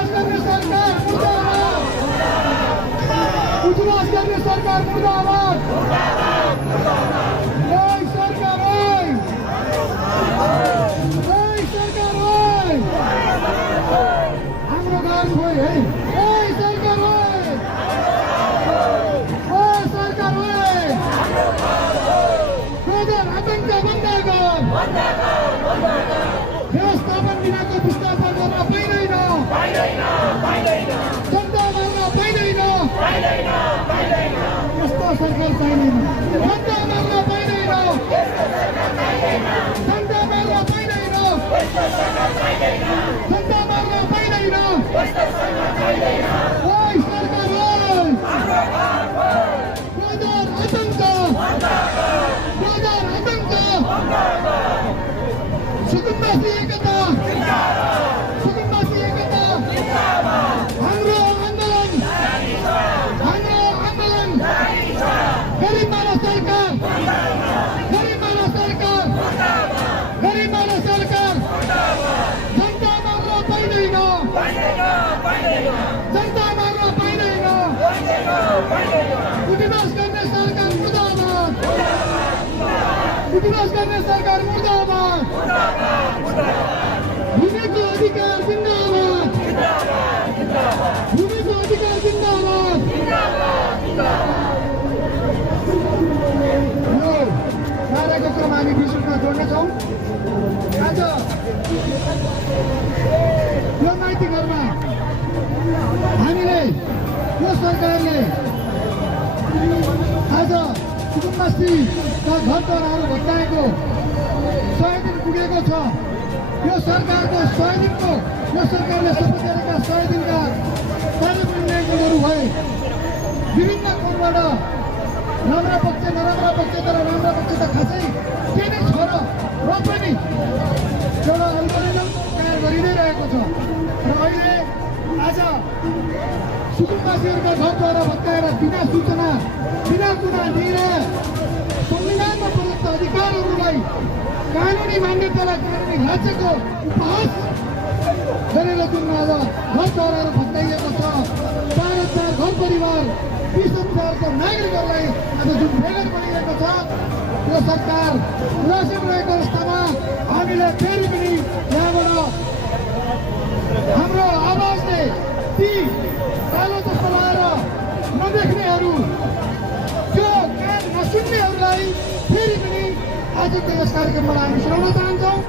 उठवास गर्ने सरकार मुर्दाबाद, उठवास गर्ने सरकार मुर्दाबाद। ओइ सरकार ओइ, ओइ सरकार ओइ, हाम्रो घर खोइ है। ओइ सरकार ओइ, ओ सरकार ओइ, ब्रदर आतंक बन्द गर, व्यवस्थापन बिनाको विस्थापन गर्न पाइँदैन, जनता मार्न पाइँदैन, यस्तो सरकार चाहिँदैन, जनता मार्न पाइँदैन, जनता मार्न पाइँदैन, जनता मार्न पाइँदैन। ओइ सरकार ओइ, ब्रदर आतंक, ब्रदर आतंक, सुकुम्बासी एकता, सुकुम्बासी एकता, हाम्रो आन्दोलन, हाम्रो आन्दोलन, गरिब मानव सरकार, गरिब मानव सरकार, गरिब मानव सरकार, जनता मार्न पाइँदैन, जनता मार्न पाइँदैन, उठवास गर्ने सरकार मुर्दाबाद, उठवास गर्ने सरकार मुर्दाबाद, भूमिको अधिकार जिन्दाबाद, भूमिको अधिकार जिन्दाबाद। यो नाराको क्रम हामी विश्वमा जोड्नेछौँ। आज यो माइतीघरमा हामीले यो सरकारले आज सुकुम्बासीका घरद्वाराहरू भत्काएको 100 दिन पुगेको छ। यो सरकारको 100 दिनको, यो सरकारले शपथ गरेका 100 दिनका कार्यान्वयनहरू भए। विभिन्न कोणबाट राम्रा पक्ष नराम्रा पक्ष, तर राम्रा पक्ष त खासै के नै छ र पनि एउटा एल्गोरिदम तयार गरिँदै रहेको छ। र अहिले आज सुकुम्बासीहरूका घरद्वारा भत्काएर बिना सूचना, बिना कुना दिएर संविधानमा प्रदत्त अधिकारहरूलाई, कानुनी मान्यतालाई, कानुनी राज्यको उपहास गरेर जुन आज घरद्वाराहरू भत्काइएको छ, 4,000 घर परिवार, 20,000 नागरिकहरूलाई आज जुन बेगर बनिएको छ, यो सरकार उदासीन रहेको अवस्थामा हामीले फेरि पनि यहाँबाट हाम्रो आवाजले ती कालो चस्मा लगाएर नदेख्नेहरू, त्यो कान नसुन्नेहरूलाई फेरि पनि आजको यस कार्यक्रमबाट हामी सुनाउन चाहन्छौँ।